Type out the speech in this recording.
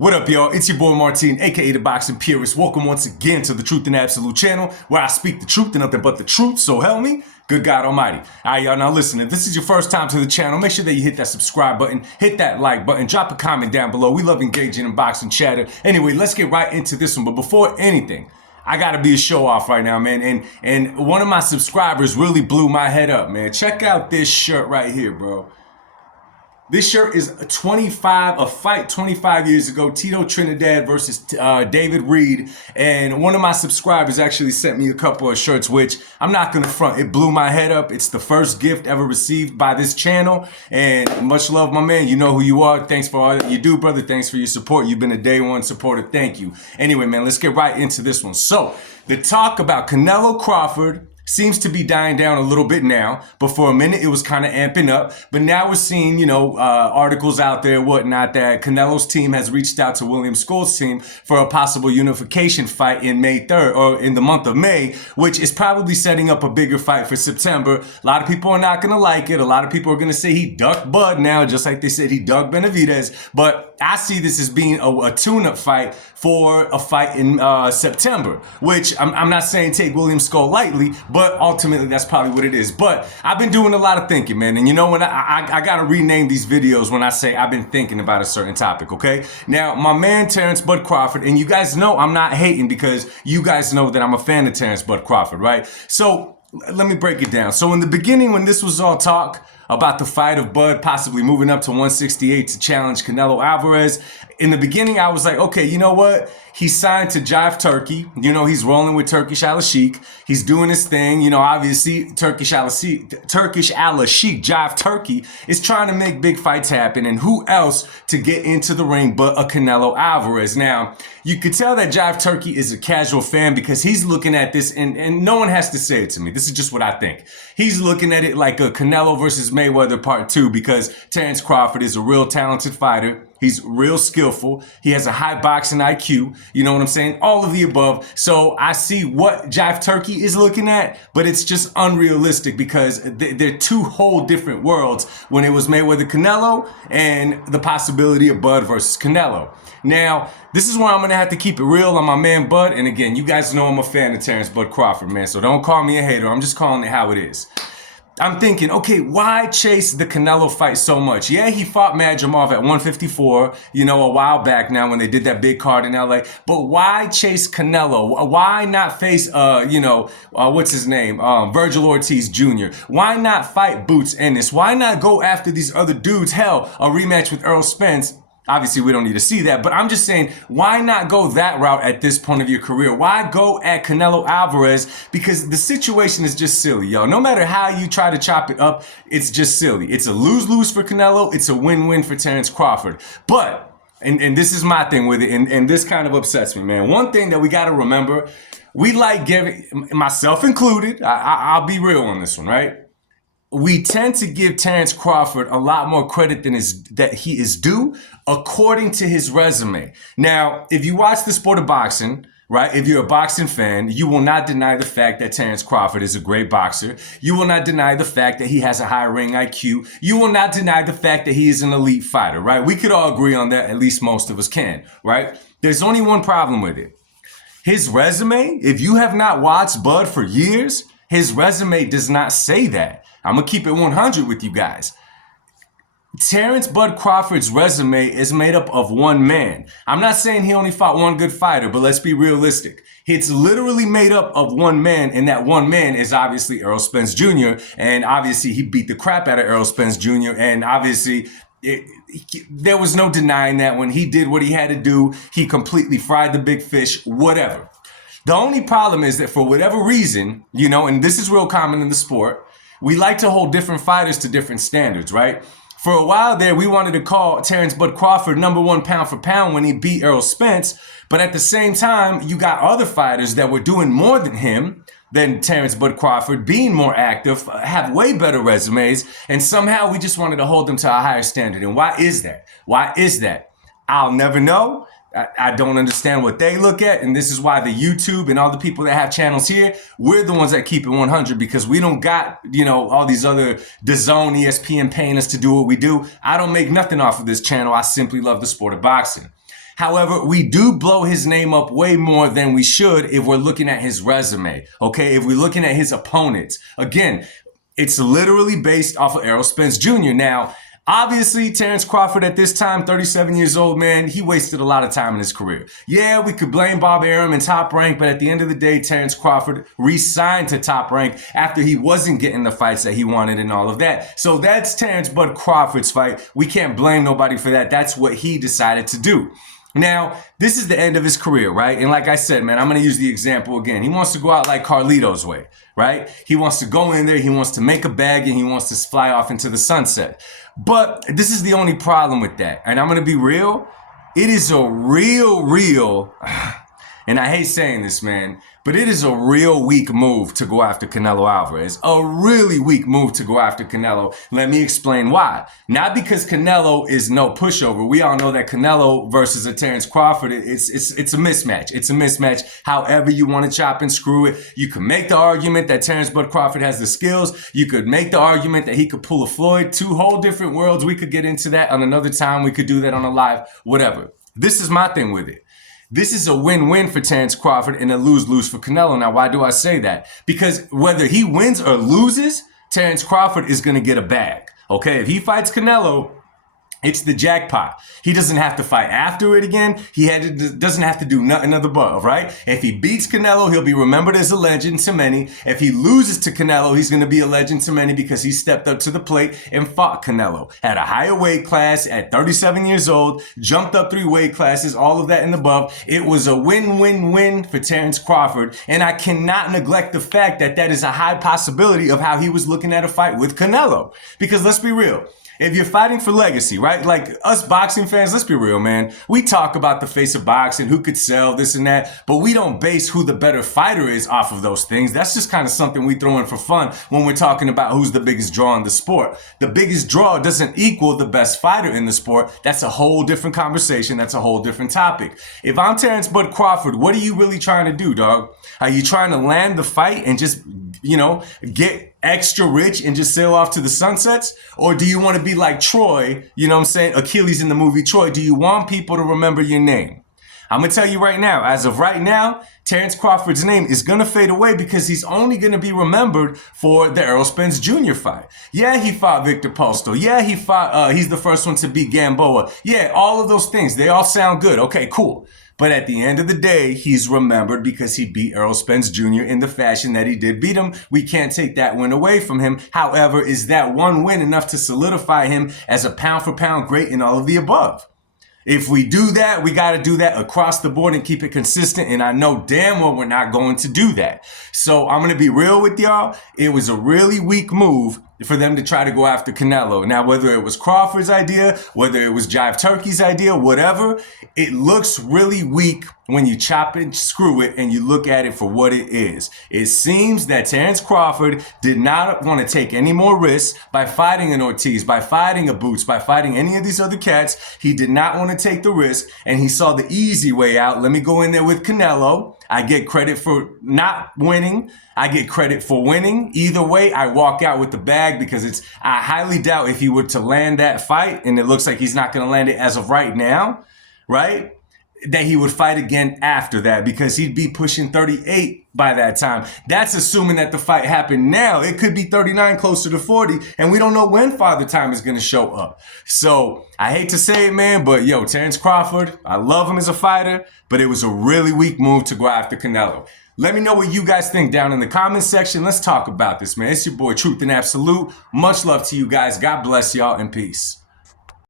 What up, y'all? It's your boy Martin, aka the Boxing Purist. Welcome once again to the Truth and Absolute channel, where I speak the truth and nothing but the truth. So help me, good God Almighty. All right, y'all. Now listen, if this is your first time to the channel, make sure that you hit that subscribe button, hit that like button, drop a comment down below. We love engaging in boxing chatter. Anyway, let's get right into this one. But before anything, I gotta be a show off right now, man. And one of my subscribers really blew my head up, man. Check out this shirt right here, bro. This shirt is a fight 25 years ago, Tito Trinidad versus David Reed. And one of my subscribers actually sent me a couple of shirts, which I'm not gonna front. It blew my head up. It's the first gift ever received by this channel. And much love, my man. You know who you are. Thanks for all that you do, brother. Thanks for your support. You've been a day one supporter. Thank you. Anyway, man, let's get right into this one. So the talk about Canelo Crawford seems to be dying down a little bit now, but for a minute it was kind of amping up. But now we're seeing, articles out there, whatnot, that Canelo's team has reached out to William Scholl's team for a possible unification fight in May 3rd, or in the month of May, which is probably setting up a bigger fight for September. A lot of people are not going to like it. A lot of people are going to say he ducked Bud now, just like they said he ducked Benavidez. But I see this as being a tune-up fight for a fight in September, which I'm not saying take William Scholl lightly, but ultimately that's probably what it is. But I've been doing a lot of thinking, man. And you know, when I got to rename these videos when I say I've been thinking about a certain topic, okay? Now, my man Terrence Bud Crawford, and you guys know I'm not hating because you guys know that I'm a fan of Terrence Bud Crawford, right? So let me break it down. So in the beginning, when this was all talk about the fight of Bud possibly moving up to 168 to challenge Canelo Alvarez, in the beginning, I was like, okay, you know what? He's signed to Jive Turkey. You know, he's rolling with Turkish Al Sheikh. He's doing his thing. You know, obviously, Turkish Al Sheikh, Jive Turkey, is trying to make big fights happen. And who else to get into the ring but a Canelo Alvarez? Now, you could tell that Jive Turkey is a casual fan because he's looking at this, and no one has to say it to me. This is just what I think. He's looking at it like a Canelo versus Mayweather Part 2 because Terrence Crawford is a real talented fighter. He's real skillful. He has a high boxing IQ. You know what I'm saying? All of the above. So I see what Jive Turkey is looking at, but it's just unrealistic because they're two whole different worlds when it was Mayweather Canelo and the possibility of Bud versus Canelo. Now, this is where I'm going to have to keep it real on my man Bud. And again, you guys know I'm a fan of Terrence Bud Crawford, man. So don't call me a hater. I'm just calling it how it is. I'm thinking, okay, why chase the Canelo fight so much? Yeah, he fought Madrimov at 154, a while back now when they did that big card in LA. But why chase Canelo? Why not face, what's his name? Virgil Ortiz Jr.? Why not fight Boots Ennis? Why not go after these other dudes? Hell, a rematch with Errol Spence. Obviously, we don't need to see that, but I'm just saying, why not go that route at this point of your career? Why go at Canelo Alvarez? Because the situation is just silly, yo. No matter how you try to chop it up, it's just silly. It's a lose-lose for Canelo. It's a win-win for Terrence Crawford. But, and this is my thing with it, and this kind of upsets me, man. One thing that we got to remember, we like giving, myself included, I'll be real on this one, right? We tend to give Terrence Crawford a lot more credit than that he is due, according to his resume. Now, if you watch the sport of boxing, right, if you're a boxing fan, you will not deny the fact that Terrence Crawford is a great boxer. You will not deny the fact that he has a high ring IQ. You will not deny the fact that he is an elite fighter, right? We could all agree on that, at least most of us can, right? There's only one problem with it. His resume, if you have not watched Bud for years, his resume does not say that. I'm going to keep it 100 with you guys. Terrence Bud Crawford's resume is made up of one man. I'm not saying he only fought one good fighter, but let's be realistic. It's literally made up of one man, and that one man is obviously Errol Spence Jr., and obviously he beat the crap out of Errol Spence Jr., and obviously there was no denying that when he did what he had to do, he completely fried the big fish, whatever. The only problem is that for whatever reason, and this is real common in the sport, we like to hold different fighters to different standards, right? For a while there, we wanted to call Terrence Bud Crawford #1 pound for pound when he beat Errol Spence. But at the same time, you got other fighters that were doing more than him, than Terrence Bud Crawford, being more active, have way better resumes. And somehow we just wanted to hold them to a higher standard. And why is that? Why is that? I'll never know. I don't understand what they look at, and this is why the YouTube and all the people that have channels here, we're the ones that keep it 100 because we don't got, all these other DAZN, ESPN paying us to do what we do. I don't make nothing off of this channel. I simply love the sport of boxing. However, we do blow his name up way more than we should if we're looking at his resume, okay? If we're looking at his opponents. Again, it's literally based off of Errol Spence Jr. Now, obviously, Terrence Crawford at this time, 37 years old, man, he wasted a lot of time in his career. Yeah, we could blame Bob Arum and Top Rank, but at the end of the day, Terrence Crawford re-signed to Top Rank after he wasn't getting the fights that he wanted and all of that. So that's Terrence Bud Crawford's fight. We can't blame nobody for that. That's what he decided to do. Now, this is the end of his career, right? And like I said, man, I'm going to use the example again. He wants to go out like Carlito's way, right? He wants to go in there, he wants to make a bag, and he wants to fly off into the sunset. But this is the only problem with that. And I'm going to be real. It is a real, and I hate saying this, man, but it is a real weak move to go after Canelo Alvarez. A really weak move to go after Canelo. Let me explain why. Not because Canelo is no pushover. We all know that Canelo versus a Terrence Crawford, it's a mismatch. It's a mismatch. However you want to chop and screw it. You can make the argument that Terrence Bud Crawford has the skills. You could make the argument that he could pull a Floyd. Two whole different worlds. We could get into that on another time. We could do that on a live, whatever. This is my thing with it. This is a win-win for Terrence Crawford and a lose-lose for Canelo. Now, why do I say that? Because whether he wins or loses, Terrence Crawford is going to get a bag. Okay, if he fights Canelo, it's the jackpot. He doesn't have to fight after it again. Doesn't have to do nothing of the above, right? If he beats Canelo, he'll be remembered as a legend to many. If he loses to Canelo, he's going to be a legend to many because he stepped up to the plate and fought Canelo at a higher weight class at 37 years old, jumped up 3 weight classes, all of that and above. It was a win-win-win for Terrence Crawford, and I cannot neglect the fact that that is a high possibility of how he was looking at a fight with Canelo. Because let's be real. If you're fighting for legacy, right? Like us boxing fans, let's be real, man. We talk about the face of boxing, who could sell, this and that, but we don't base who the better fighter is off of those things. That's just kind of something we throw in for fun when we're talking about who's the biggest draw in the sport. The biggest draw doesn't equal the best fighter in the sport. That's a whole different conversation. That's a whole different topic. If I'm Terrence Bud Crawford, what are you really trying to do, dog? Are you trying to land the fight and just, get extra rich and just sail off to the sunsets? Or do you want to be like Troy, Achilles in the movie Troy? Do you want people to remember your name? I'm going to tell you right now, as of right now, Terrence Crawford's name is going to fade away because he's only going to be remembered for the Errol Spence Jr. fight. Yeah, he fought Victor Posto. Yeah, he's the first one to beat Gamboa. Yeah, all of those things, they all sound good. Okay, cool. But at the end of the day, he's remembered because he beat Errol Spence Jr. in the fashion that he did beat him. We can't take that win away from him. However, is that one win enough to solidify him as a pound-for-pound great in all of the above? If we do that, we got to do that across the board and keep it consistent. And I know damn well we're not going to do that. So I'm going to be real with y'all. It was a really weak move for them to try to go after Canelo. Now, whether it was Crawford's idea, whether it was Jive Turkey's idea, whatever, it looks really weak when you chop it, screw it, and you look at it for what it is. It seems that Terrence Crawford did not want to take any more risks by fighting an Ortiz, by fighting a Boots, by fighting any of these other cats. He did not want to take the risk, and he saw the easy way out. Let me go in there with Canelo. I get credit for not winning. I get credit for winning. Either way, I walk out with the bag because I highly doubt if he were to land that fight, and it looks like he's not going to land it as of right now, right? That he would fight again after that because he'd be pushing 38 by that time. That's assuming that the fight happened now. It could be 39, closer to 40, and we don't know when Father Time is going to show up. So I hate to say it, man, but Terrence Crawford, I love him as a fighter, but it was a really weak move to go after Canelo. Let me know what you guys think down in the comments section. Let's talk about this, man. It's your boy, Truth and Absolute. Much love to you guys. God bless y'all and peace.